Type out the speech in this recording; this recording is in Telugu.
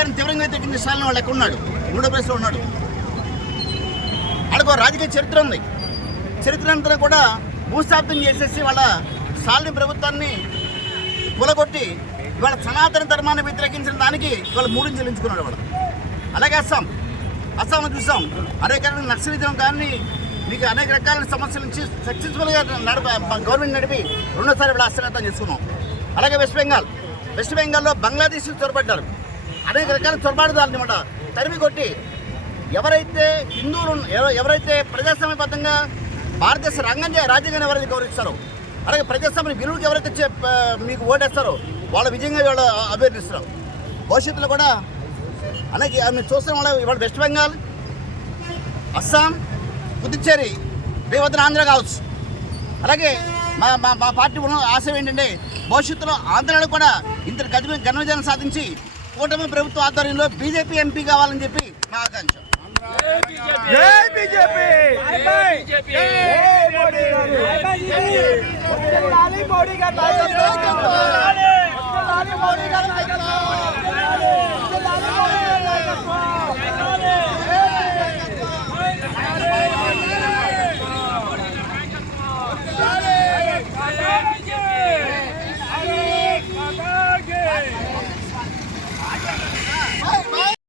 గారిని తీవ్రంగా వ్యతిరేకించే స్టాలిన్ వాళ్ళు ఎక్కడ ఉన్నాడు? 3వ ప్లేస్లో ఉన్నాడు. వాళ్ళకు రాజకీయ చరిత్ర ఉంది. చరిత్ర అంతా కూడా భూస్థాపితం చేసేసి వాళ్ళ స్టాలిన్ ప్రభుత్వాన్ని కూలగొట్టి ఇవాళ సనాతన ధర్మాన్ని వ్యతిరేకించిన దానికి ఇవాళ 3 చెల్లించుకున్నాడు వాళ్ళు. అలాగే అస్సాంలో చూసాం అనేక రకాల నక్సలిజం కానీ మీకు అనేక రకాల సమస్యల నుంచి సక్సెస్ఫుల్గా గవర్నమెంట్ నడిపి 2వ రాష్ట్రవ్యాప్తం చేసుకున్నాం. అలాగే వెస్ట్ బెంగాల్లో బంగ్లాదేశ్ చొరబడ్డారు. అనేక రకాల చొరబాటుదారులు అనమాట తరిమి కొట్టి ఎవరైతే హిందువులు ఎవరైతే ప్రజాస్వామ్యబద్ధంగా భారతదేశ రాజ్యాంగాన్ని ఎవరైతే గౌరవిస్తారో, అలాగే ప్రజాస్వామ్య విలువలకు ఎవరైతే మీకు ఓటేస్తారో వాళ్ళ విజయంగా వాళ్ళు అభ్యర్థిస్తున్నారు. భవిష్యత్తులో కూడా అలాగే మీరు చూస్తున్న వాళ్ళ ఇవాళ వెస్ట్ బెంగాల్, అస్సాం, పుదుచ్చేరి, రేవతి ఆంధ్ర కావచ్చు. అలాగే మా పార్టీ ఉన్న ఆశయం ఏంటంటే భవిష్యత్తులో ఆంధ్రాలో కూడా ఇంత ఘన విజయాన్ని సాధించి కూటమి ప్రభుత్వ ఆధ్వర్యంలో బీజేపీ ఎంపీ కావాలని చెప్పి నా ఆకాంక్ష. మోడీ గారి